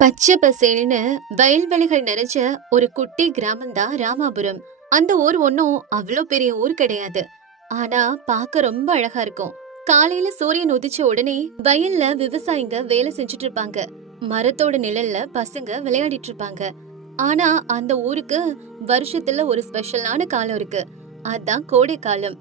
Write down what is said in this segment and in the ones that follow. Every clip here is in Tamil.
பச்சை பசேல்னு வயல்வெளிகள் நிறைஞ்ச ஒரு குட்டி கிராமம் தான் ராமாபுரம். அந்த ஊர் ஒன்னும் அவ்வளோ பெரிய ஊர் கிடையாது. ஆனா பார்க்க ரொம்ப அழகா இருக்கும். காலையில சூரியன் உதிச்ச உடனே வயல்ல விவசாயிங்க வேலை செஞ்சுட்டு இருப்பாங்க. மரத்தோட நிழல்ல பசங்க விளையாடிட்டு இருப்பாங்க. ஆனா அந்த ஊருக்கு வருஷத்துல ஒரு ஸ்பெஷலான காலம் இருக்கு. அதான் கோடை காலம்.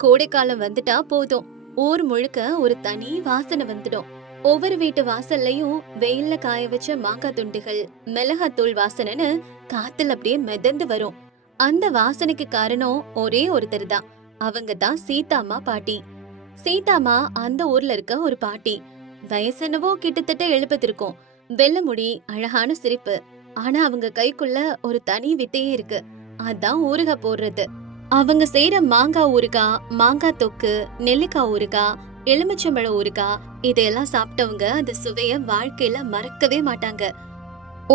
கோடை காலம் வந்துட்டா போதும், ஊர் முழுக்க ஒரு தனி வாசனை வந்துடும். ஒவ்வொரு வீட்டு வாசல்லையும் வெயில்ல காய வச்ச மாங்காய் துண்டுகள், மிளகாத்தூள் வாசனைன்னு காத்துல அப்படியே மிதந்து வரும். அந்த வாசனைக்கு காரணம் ஒரே ஒருத்தர் தான். அவங்க தான் சீதாம்மா பாட்டி. சீதாம்மா அந்த ஊர்ல இருக்க ஒரு பாட்டி. வயசென்னவோ கிட்டத்தட்ட 70 இருக்கும். வெள்ளை முடி, அழகான சிரிப்பு. ஆனா அவங்க கைக்குள்ள ஒரு தனி வித்தையே இருக்கு. அதான் ஊறுகாய் போடுறது. அவங்க செய்யற மாங்காய் ஊறுகாய், மாங்காய் தொக்கு, நெல்லிக்காய் ஊறுகாய், எலுமிச்சம்பழம் ஊறுகாய், இதையெல்லாம் சாப்பிட்டவங்க அந்த சுவைய வாழ்க்கையில மறக்கவே மாட்டாங்க.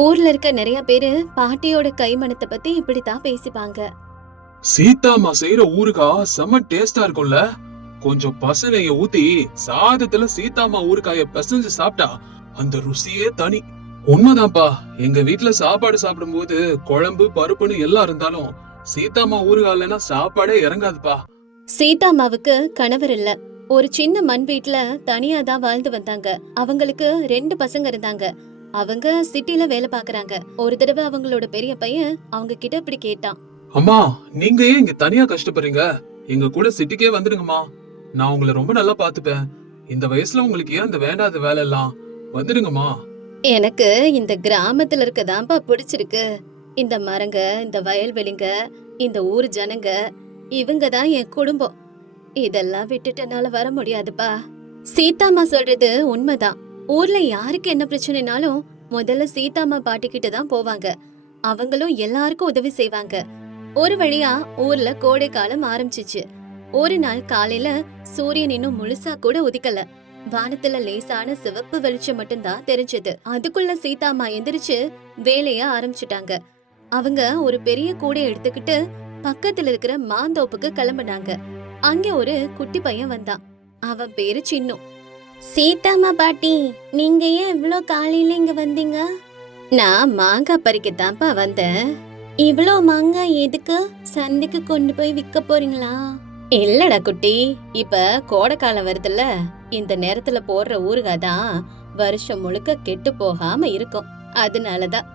ஊர்ல இருக்க நிறைய பேரு பாட்டியோட கைமணத்தை பத்தி இப்படித்தான் பேசிப்பாங்க. சீதாம்மா செய்யற ஊறுகாய் செம டேஸ்டா இருக்கும்ல. கொஞ்சம் பசலைய ஊத்தி சாதத்துல சீதாம்மா ஊறுகாய பிசைஞ்சு சாப்பிட்டா அந்த ருசியே தனி. உண்மைதான்ப்பா, எங்க வீட்டுல சாப்பாடு சாப்பிடும் போது குழம்பு பருப்புன்னு எல்லாம் இருந்தாலும் சீதாம்மா ஊறுகாய் இல்லைன்னா சாப்பாடே இறங்காதுப்பா. சீதாம்மாவுக்கு கணவர் இல்ல. ஒரு சின்ன மண் வீட்டுல தனியா தான் வாழ்ந்து வந்தாங்க. அவங்களுக்கு 2 பசங்க இருந்தாங்க. அவங்க சிட்டில வேலை பாக்குறாங்க. ஒரு தடவை அவங்களோட பெரிய பையன் அவங்க கிட்ட இப்படி கேட்டான். அம்மா, நீங்க ஏன் இங்க தனியா கஷ்டப்படுறீங்க? எங்க கூட சிட்டிக்கே வந்துடுங்கம்மா. நான் உங்களை ரொம்ப நல்லா பாத்துப்பேன். இந்த வயசுல உங்களுக்கு ஏன் இந்த வேண்டாத வேலை எல்லாம்? வந்துடுங்கம்மா. எனக்கு இந்த கிராமத்துல இருக்கதான்ப்பா பிடிச்சிருக்கு. இந்த மரங்க, இந்த வயல்வெளிங்க, இந்த ஊர் ஜனங்க, இவங்க தான் என் குடும்பம். இதெல்லாம் விட்டுட்டு என்னால வர முடியாதுப்பா. சீதாம்மா சொல்றது உண்மைதான். ஊர்ல யாருக்கு என்ன பிரச்சனைனாலும் முதல்ல சீதாம்மா பாட்டி கிட்ட தான் போவாங்க. அவங்களும் எல்லாருக்கும் உதவி செய்வாங்க. ஒரு வழியா ஊர்ல கோடை காலம் ஆரம்பிச்சிச்சு. ஒரு நாள் காலையில சூரியன் இன்னும் முழுசா கூட உதிக்கல. வானத்துல லேசான சிவப்பு வெளிச்சம் மட்டும்தான் தெரிஞ்சது. அதுக்குள்ள சீதாம்மா எந்திரிச்சு வேலைய ஆரம்பிச்சுட்டாங்க. அவங்க ஒரு பெரிய கூடை எடுத்துக்கிட்டு பக்கத்துல இருக்கிற மாந்தோப்புக்கு கிளம்பினாங்க. அங்க ஒரு குட்டி பையன் வந்தான். அவன் பேரு சின்னு. சீதாம்மா பாட்டி, நீங்க ஏன் இவ்ளோ காலையில இங்க வந்தீங்க? நான் மாங்காய் பறிக்கத்தான்ப்பா வந்தேன். இவ்ளோ மாங்காய் எதுக்கு? சந்தைக்கு கொண்டு போய் விற்க போறீங்களா? இல்லடா குட்டி, இப்ப கோடை காலம் வருதுல்ல, இந்த நேரத்துல போடுற ஊறுகாய் தான் வருஷம் முழுக்க கெட்டு போகாம இருக்கும். அதனாலதான்.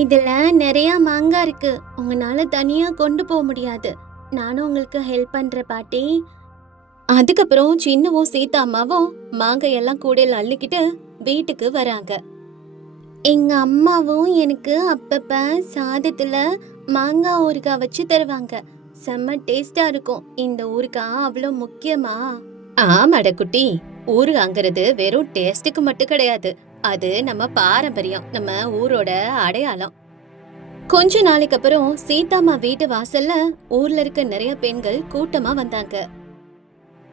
இதுல நிறைய மாங்காய் இருக்கு, உங்களால தனியா கொண்டு போக முடியாது. நானும் உங்களுக்கு ஹெல்ப் பண்ற பாட்டி. அதுக்கப்புறம் சின்னவும் சீதாம்மாவும் மாங்காயெல்லாம் கூடையில அள்ளிக்கிட்டு வீட்டுக்கு வராங்க. எங்க அம்மாவும் எனக்கு அப்பப்ப சாதத்துல மாங்காய் ஊறுகாய் வச்சு தருவாங்க. செம்ம டேஸ்டா இருக்கும். இந்த ஊறுகாய் அவ்வளோ முக்கியமா? ஆமாட குட்டி, ஊறுகாங்கிறது வெறும் டேஸ்டுக்கு மட்டும் கிடையாது. அது நம்ம பாரம்பரியம், நம்ம ஊரோட அடையாளம். கொஞ்ச நாளைக்கு அப்புறம் சீதாம்மா வீட்டு வாசல்ல ஊர்ல இருக்க நிறைய பெண்கள் கூட்டமா வந்தாங்க.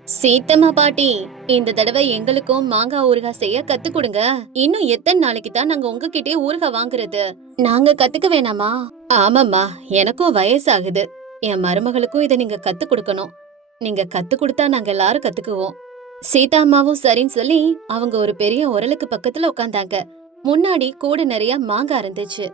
சீதாம்மா பாட்டி, இந்த தடவை எங்களுக்கும் மாங்காய் ஊறுகாய் செய்ய கத்து கொடுங்க. இன்னும் எத்தனை நாளைக்கு தான் நாங்க உங்ககிட்டயே ஊறுகாய் வாங்குறது? நாங்க கத்துக்க வேணாமா? ஆமாம்மா, எனக்கும் வயசாகுது. என் மருமகளுக்கும் இதை நீங்க கத்து கொடுக்கணும். நீங்க கத்து கொடுத்தா நாங்க எல்லாரும் கத்துக்குவோம். சீதாம்மாவும் சரின்னு சொல்லி அவங்க ஒரு பெரிய உரலுக்கு பக்கத்துல உட்கார்ந்தாங்க. முன்னாடி கூட நிறைய மாங்காய் இருந்துச்சு.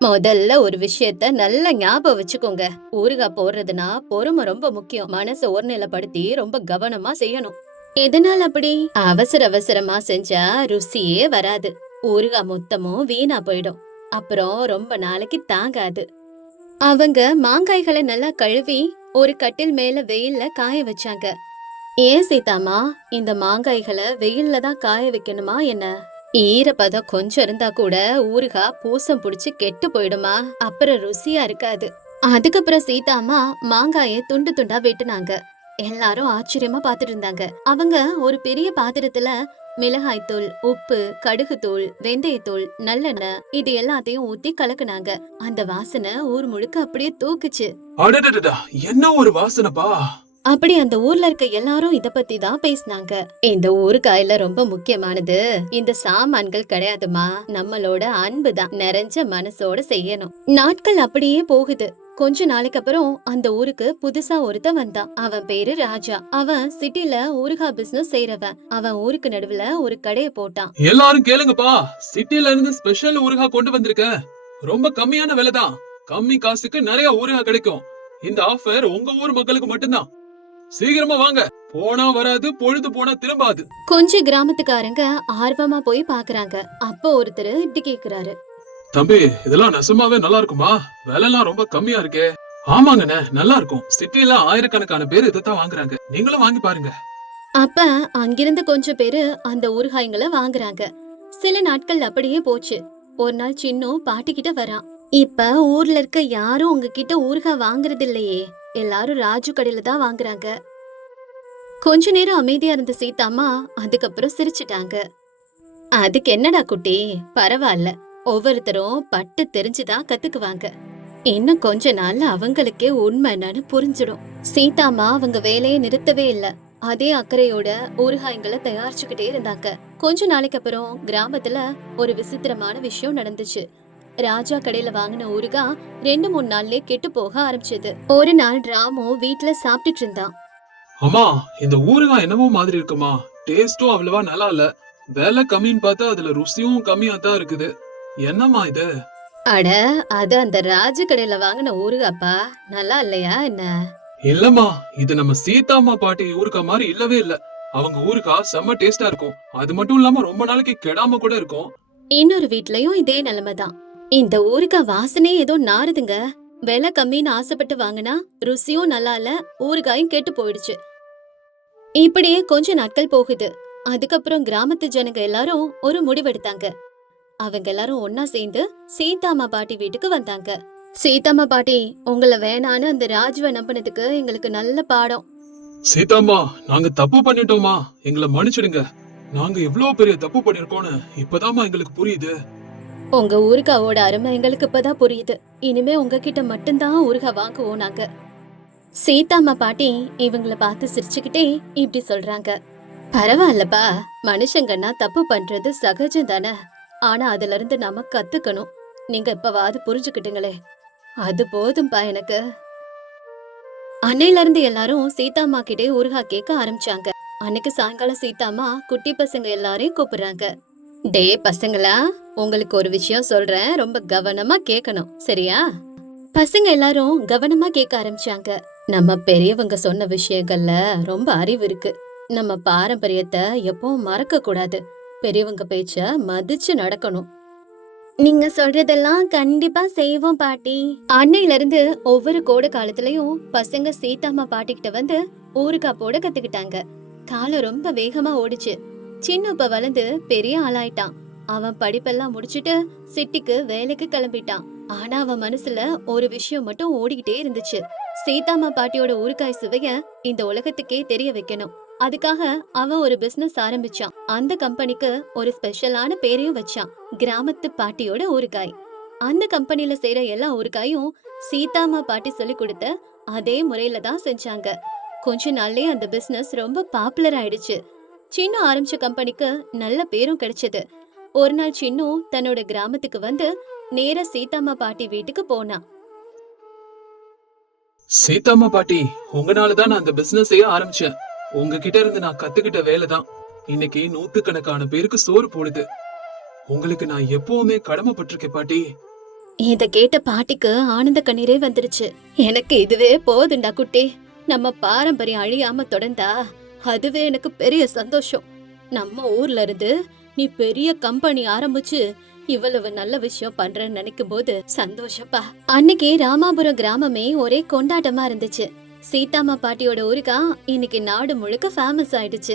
முதல்ல ஒரு விஷயத்த நல்லா ஞாபகம் வச்சுக்கோங்க. ஊறுகாய் போடுறதுனா பொறுமை ரொம்ப முக்கியம். மனசை ஒருநிலைப்படுத்தி ரொம்ப கவனமா செய்யணும். எதனால அப்படி? அவசர அவசரமா செஞ்சா ருசியே வராது. ஊறுகாய் மொத்தமும் வீணா போயிடும். அப்புறம் ரொம்ப நாளைக்கு தாங்காது. அவங்க மாங்காய்களை நல்லா கழுவி ஒரு கட்டில் மேல வெயில்ல காய வச்சாங்க. ஏன் சீதாம்மா, இந்த மாங்காய்களை வெயில்ல தான் காய வைக்கணுமா என்ன? ஈரப்பதம் கொஞ்சம் இருந்தா கூட ஊறுகாய் பூசம் புடிச்சு கெட்டு போயிடுமா, அப்புறம் ருசியா இருக்காது. அதுக்கப்புறம் சீதாம்மா மாங்காய துண்டு துண்டா வெட்டினாங்க. எல்லாரும் ஆச்சரியமா பாத்துட்டு இருந்தாங்க. அவங்க ஒரு பெரிய பாத்திரத்துல மிளகாய் தூள், உப்பு, கடுகு தூள், வெந்தயத்தூள், நல்லெண்ணெய் இது எல்லாத்தையும் ஊத்தி கலக்குனாங்க. அந்த வாசனை ஊர் முழுக்க அப்படியே தூக்குச்சு. அடடடடா, என்ன ஒரு வாசனைப்பா! அப்படி அந்த ஊர்ல இருக்க எல்லாரும் இத பத்தி தான் பேசினாங்க. இந்த ஊறுகாயில ரொம்ப முக்கியமானது இந்த சாமான்கள் கிடையாதுமா, நம்மளோட அன்பு தான். நிறைஞ்ச மனசோட செய்யணும். நாட்கள் அப்படியே போகுது. கொஞ்ச நாளைக்கு அப்புறம் அந்த ஊருக்கு புதுசா ஒருத்தன் வந்தான். அவன் பேரு ராஜா. அவன் சிட்டில ஊறுகாய் பிசினஸ் செய்யறவன். அவன் ஊருக்கு நடுவுல ஒரு கடைய போட்டான். எல்லாரும் கேளுங்கப்பா, சிட்டில இருந்து ஸ்பெஷல் ஊறுகாய் கொண்டு வந்திருக்கேன். ரொம்ப கம்மியான விலை தான். கம்மி காசுக்கு நிறைய ஊறுகாய் கிடைக்கும். இந்த ஆஃபர் உங்க ஊர் மக்களுக்கு மட்டும்தான். சீக்கிரமா வாங்க. போனா வராது, பொழுது போனா திரும்பாது. கொஞ்ச கிராமத்துக்காரங்க ஆர்வமா போய் பாக்குறாங்க. அப்போ ஒருத்தர் இப்படி கேக்குறாரு, தம்பி, இதெல்லாம் நெசமாவே நல்லா இருக்குமா? விலைலாம் ரொம்ப கம்மியா இருக்கே. ஆமாங்கண்ணே, நல்லா இருக்கும். சிட்டில ஆயிரக்கணக்கான பேர் இதைத்தான் வாங்குறாங்க. நீங்களும் வாங்கி பாருங்க. அப்ப அங்கிருந்து கொஞ்சம் பேரு அந்த ஊறுகாய்களை வாங்குறாங்க. சில நாட்கள் அப்படியே போச்சு. ஒரு நாள் சின்னு பாட்டி கிட்ட வரான். இப்ப ஊர்ல இருக்க யாரும் உங்ககிட்ட ஊறுகாய் வாங்குறது இல்லையே, எல்லாரும் ராஜு கடையில தான் வாங்குறாங்க. கொஞ்ச நேரம் அமைதியா இருந்த சீதாம்மா அதுக்கப்புறம் சிரிச்சிட்டாங்க. அதுக்கு என்னடா குட்டி, பரவாயில்ல, ஒவ்வொருத்தரும் பட்டு தெரிஞ்சுதான் கத்துக்குவாங்க. இன்னும் கொஞ்ச நாள்ல அவங்களுக்கே உண்மை என்னன்னு புரிஞ்சிடும். சீதாம்மா அவங்க வேலையை நிறுத்தவே இல்ல. அதே அக்கறையோட ஊறுகாய்களை தயாரிச்சுக்கிட்டே இருந்தாங்க. கொஞ்ச நாளைக்கு அப்புறம் கிராமத்துல ஒரு விசித்திரமான விஷயம் நடந்துச்சு. ராஜா கடையில வாங்கின ஊறுகாய் 2-3 நாள்லயே கெட்டு போக ஆரம்பிச்சது. ஒரு நாள் ராமு வீட்டுல சாப்பிட்டுட்டு இருந்தான். அம்மா, இந்த ஊறுகாய் என்னமோ மாதிரி இருக்குமா? டேஸ்டும் அவ்வளவா நல்லா இல்ல. விலை கம்மின்னு பார்த்தா அதுல ருசியும் கம்மியா தான் இருக்குது. என்னம்மா இது? அட, அது அந்த ராஜு கடையில வாங்கின ஊறுகாப்பா. நல்லா இல்லையா என்ன? இல்லம்மா, இது நம்ம சீதாம்மா பாட்டி ஊறுகாய் மாதிரி இல்லவே இல்ல. அவங்க ஊறுகாய் செம்ம டேஸ்டா இருக்கும். அது மட்டும் இல்லாம ரொம்ப நாளைக்கு கெடாம கூட இருக்கும். இன்னொரு வீட்லயும் இதே நிலைமைதான். இந்த ஊறுகாய் வாசனை ஏதோ நாறுதுங்க. விலை கம்மின்னு ஆசைப்பட்டு வாங்கினா ருசியும் நல்லா இல்ல, ஊறுகாயும் கெட்டு போயிடுச்சு. இப்படியே கொஞ்ச நாட்கள் போகுது. அதுக்கப்புறம் கிராமத்து ஜனங்க எல்லாரும் ஒரு முடிவெடுத்தாங்க. அவங்க எல்லாரும் ஒன்னா சேர்ந்து சீதாம்மா பாட்டி வீட்டுக்கு வந்தாங்க. சீதாம்மா பாட்டி, உங்களை வேணான்னு அந்த ராஜுவை நம்பினதுக்கு எங்களுக்கு நல்ல பாடம். சீதாம்மா, நாங்க தப்பு பண்ணிட்டோமா? எங்களை மன்னிச்சிடுங்க. நாங்க எவ்வளவு பெரிய தப்பு பண்ணிருக்கோம்னு இப்பதாம்மா எங்களுக்கு புரியுது. உங்க ஊறுகாவோட அருமை எங்களுக்கு இப்பதான் புரியுது. இனிமே உங்ககிட்ட மட்டும்தான் ஊறுகாய் வாங்குவோம் நாங்க. சீதாம்மா பாட்டி இவங்கள பார்த்து சிரிச்சுக்கிட்டே இப்படி சொல்றாங்க. பரவாயில்லப்பா, மனுஷங்கன்னா தப்பு பண்றது சகஜம் தானே. ஆனா அதுல இருந்து நாம கத்துக்கணும். நீங்க இப்பவாது புரிஞ்சுக்கிட்டீங்களே, அது போதும்பா எனக்கு. அன்னையில இருந்து எல்லாரும் சீதாம்மா கிட்டே ஊறுகாய் கேட்க ஆரம்பிச்சாங்க. அன்னைக்கு சாயங்காலம் சீதாம்மா குட்டி பசங்க எல்லாரையும் கூப்பிடுறாங்க. டே பசங்களா, உங்களுக்கு ஒரு விஷயம் சொல்றேன், ரொம்ப கவனமா கேட்கணும், சரியா? பசங்க எல்லாரும் கவனமா கேட்க ஆரம்பிச்சாங்க. நம்ம பெரியவங்க சொன்ன விஷயங்கள்ல ரொம்ப அறிவு இருக்கு. நம்ம பாரம்பரியத்தை எப்பவும் மறக்க கூடாது. பெரியவங்க பேச்ச மதிச்சு நடக்கணும். நீங்க சொல்றதெல்லாம் கண்டிப்பா செய்வோம் பாட்டி. அன்னையில இருந்து ஒவ்வொரு கோடை காலத்திலயும் பசங்க சீதாம்மா பாட்டி கிட்ட வந்து ஊறுகாய் போட கத்துக்கிட்டாங்க. காலம் ரொம்ப வேகமா ஓடிச்சு. சின்ன இப்ப வளர்ந்து பெரிய ஆளாயிட்டான். அவன் படிப்பெல்லாம் முடிச்சிட்டு சிட்டிக்கு வேலைக்கு கிளம்பிட்டான். ஆனா அவன் மனசுல ஒரு விஷயம் மட்டும் ஓடிக்கிட்டே இருந்துச்சு. சீதாம்மா பாட்டியோட ஊறுகாய் சுவைய இந்த உலகத்துக்கே தெரிய வைக்கணும். அதுக்காக அவன் ஒரு பிசினஸ் ஆரம்பிச்சான். அந்த கம்பெனிக்கு ஒரு ஸ்பெஷலான பேரையும் வச்சான், கிராமத்து பாட்டியோட ஊறுகாய். அந்த கம்பெனில செய்யற எல்லா ஊறுகாயும் சீதாம்மா பாட்டி சொல்லி கொடுத்த அதே முறையில தான் செஞ்சாங்க. கொஞ்ச நாள்லயே அந்த பிசினஸ் ரொம்ப பாப்புலர் ஆயிடுச்சு. சின்னு ஆரம்பிச்ச கம்பெனிக்கு நல்ல பேரும் கிடைச்சது. ஒரு நாள் சின்னு தன்னோட கிராமத்துக்கு வந்து நேரா சீதாம்மா பாட்டி வீட்டுக்கு போனான். சீதாம்மா பாட்டி, உங்களாலதான் நான் அந்த பிசினஸையே ஆரம்பிச்சேன். உங்ககிட்ட இருந்து நான் கத்துக்கிட்ட வேலைதான் இன்னைக்கு நூத்துக்கணக்கான பேருக்கு சோறு போடுது. உங்களுக்கு நான் எப்பவுமே கடமைப்பட்டிருக்கேன் பாட்டி. இத கேட்ட பாட்டிக்கு ஆனந்த கண்ணீரே வந்துருச்சு. எனக்கு இதுவே போதுண்டா குட்டி. நம்ம பாரம்பரியம் அழியாம தொடர்ந்தா அதுவே எனக்கு பெரிய சந்தோஷம். நம்ம ஊர்ல இருந்து நீ பெரிய கம்பெனி ஆரம்பிச்சு இவ்வளவு நல்ல விஷயம் பண்றேன்னு நினைக்கும் போது சந்தோஷப்பா. அன்னைக்கு ராமாபுரம் கிராமமே ஒரே கொண்டாட்டமா இருந்துச்சு. சீதாம்மா பாட்டியோட ஊறுகாய் இன்னைக்கு நாடு முழுக்க ஃபேமஸ் ஆயிடுச்சு.